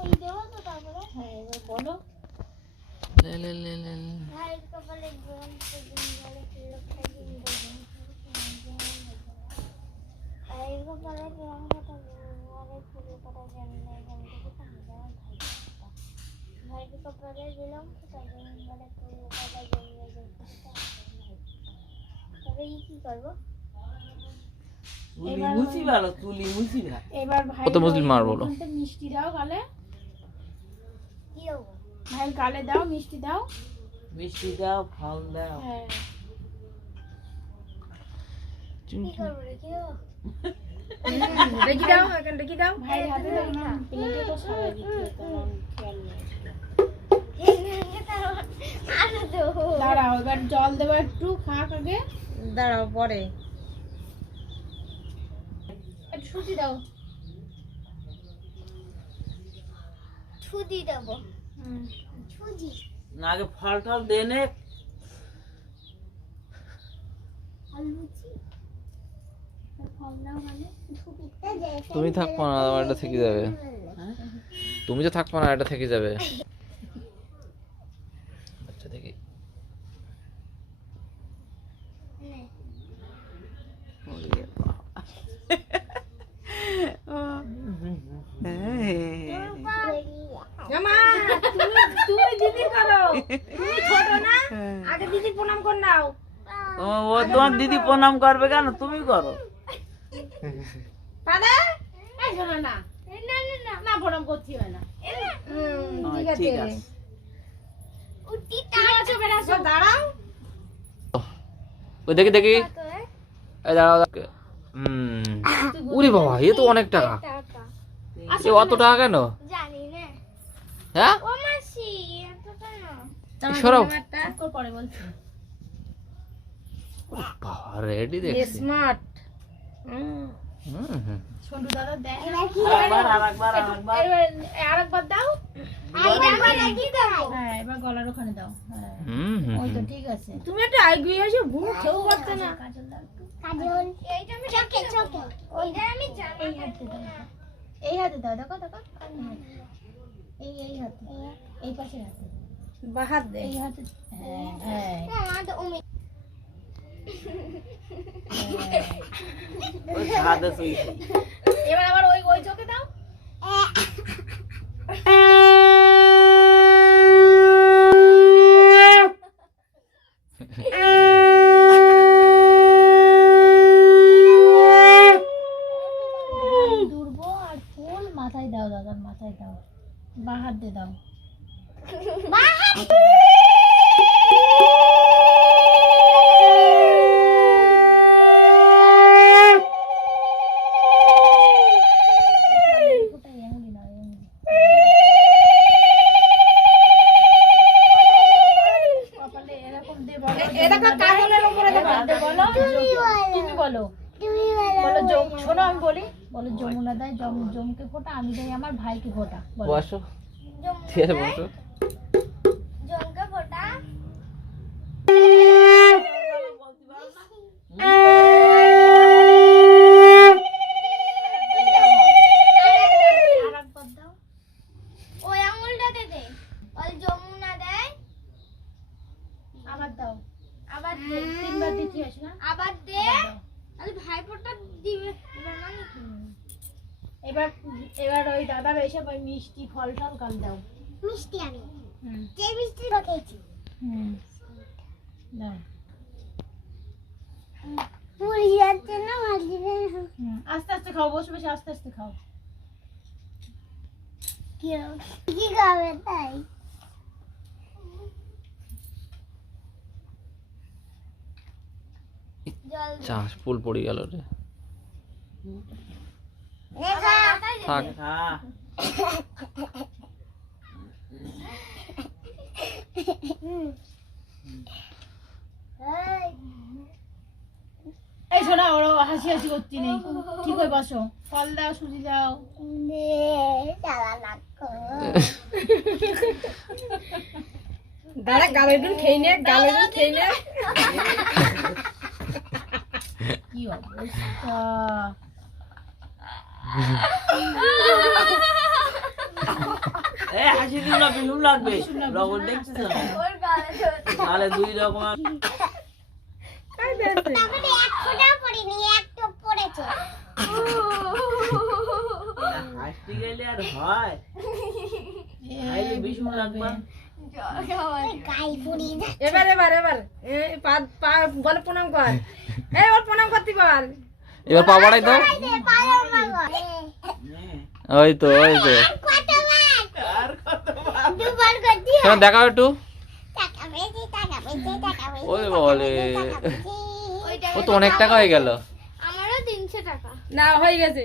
ওই দেবো তো তারপরে। হ্যাঁ এবার বলো। লে লে লে লে লে। ভাইয়ের কপালে জল সেদিন বলে লোকটা দিন দেবো। ভাইয়ের কপালে রং কথা বলে ফুল কথা জানলে জানতে ভাইয়ের কপালে দিলাম তাই বলে ফুল কথা জানলে তবে কি করবো? এবার ভাই কত মুসলিম মার বলো। মিষ্টি দাও গালে। কি দেবো? ভাই গালে দাও, মিষ্টি দাও। মিষ্টি দাও, ফল দাও। হ্যাঁ কি করবো রেখে দেবো? রেখে দাও, এখন রেখে দাও। ভাই হাতে দাও না, প্লেটে তো সারা দিতে তোমার খেয়াল নেই। আরো দেবো। দাঁড়াও এবার জল দেবো একটু, খাক আগে। দাঁড়াও পরে। একটু সুজি দাও। ছুদি দেবো। ছুজি না আগে ফল টল দে নে। আর লুচি ফল দাও মানে তুমি থাকবো না, আমার এটা থেকে যাবে। তুমি তো থাকবো না, এটা থেকে যাবে। আচ্ছা দেখি। তুমি দিদি করো, তুমি ছোট না, আগে দিদি প্রণাম কর নাও। ও তোমার দিদি প্রণাম করবে কেন, তুমি করো। পারে এই শোনো না, না না না না প্রণাম করতে হয় না। ঠিক আছে, ঠিক আছে। উঠি ঠিক আছে, বেরাসো। দাঁড়াও। ওই দেখি দেখি। তো এই দাঁড়াও। উরে বাবা, এ তো অনেক টাকা। টাকা এ অত টাকা কেন? জানি না। হ্যাঁ ও মাসি এত কেন? সরাও। কর পরে বলছি। বাবা রেডি দেখছি। স্মার্ট। সন্টু দাদা দেখ। আরেকবার এবার আরেকবার দাও। আরেকবার দেখি দাও। হ্যাঁ এবার গলার ওখানে দাও। হ্যাঁ ওই তো ঠিক আছে। তুমি একটা এগিয়ে এসে ভুল খেয়েও পারতে না। কাজল দাও একটু। কাজল এইটা আমি চোখে চোখে ওইটা আমি জানি। এই হাতে দাও, এই হাতে দাও, দেখো দেখো এই হাতে, এই পাশের হাতে, বাহাত দে। এই হাতে। হ্যাঁ হ্যাঁ মামা তো ওমে ওই ছাদে শুইছে। এবার আবার ওই ওই চোখে দাও। দুর্ব আর ফুল মাথায় দাও, দাদার মাথায় দাও, বাঁ হাত দিয়ে দাও। কপালে এরকম দিয়ে বলো। এটা কাজলের উপরে দেবা। বলো তুমি বলো, তুমি বলো শোনো আমি বলি, বলো যমুনা দেয় জমকে ফোঁটা, আমি দেই আমার ভাইকে ফোঁটা। বলো বসো, ঠিক আছে বসো। জমকে ফোটা আরেকবার দাও। ওই আঙুলটাতে দে ওই যমুনা দেয় আবার দাও, আবার দে তিনবার দিতে আসে না। আবার দে আরে ভাইপোটা দিবে এবার মানে কি? এবার এবার ওই দাদার এইসব ওই মিষ্টি ফল টল কাল দাও। মিষ্টি আমি হুম যে মিষ্টি খেয়েছি হুম দাও। পুরি যাচ্ছে না মাঝিবে আস্তে আস্তে খাও, বসে বসে আস্তে আস্তে খাও। কি কি খাবে তাই জল চাষ ফুল পড়ে গেল রে। দেখা থাক। হ্যাঁ এই শোনা, ওরা হাসি হাসি করতে নেই, ঠিক হয়ে বসো। ফল দাও, সুজি দাও। দাঁড়া গালের দুল খেয়ে নে, গালের দুল খেয়ে নে। কি অবস্থা। হাসি দিন না বিলুম লাগবে লবণ দেখছিস না ওর গালে ধরতে। তাহলে 2 রকম তারপরে এক ফোঁটাও পড়িনি, এক টোপ পড়েছে। হাসতে গেলে আর হয় খাইলে বিলুম লাগবে ওই গায়ে পড়ি না। এবার এবার এবার এই পা বলে প্রণাম কর। এই ওর প্রণাম করতে বল। এবার পা বাড়াই দাও। পায়ের মাগো। ওই তো কতবার? দুবার করতে হয়। শোনো দেখাও একটু। টাকা পেয়েছি, টাকা পেয়েছি, টাকা পেয়েছি, ওরে টাকা বলে পেয়েছি, টাকা পেয়েছি। ও তো অনেক টাকা হয়ে গেল। আমারও 300 টাকা। না হয়ে গেছে।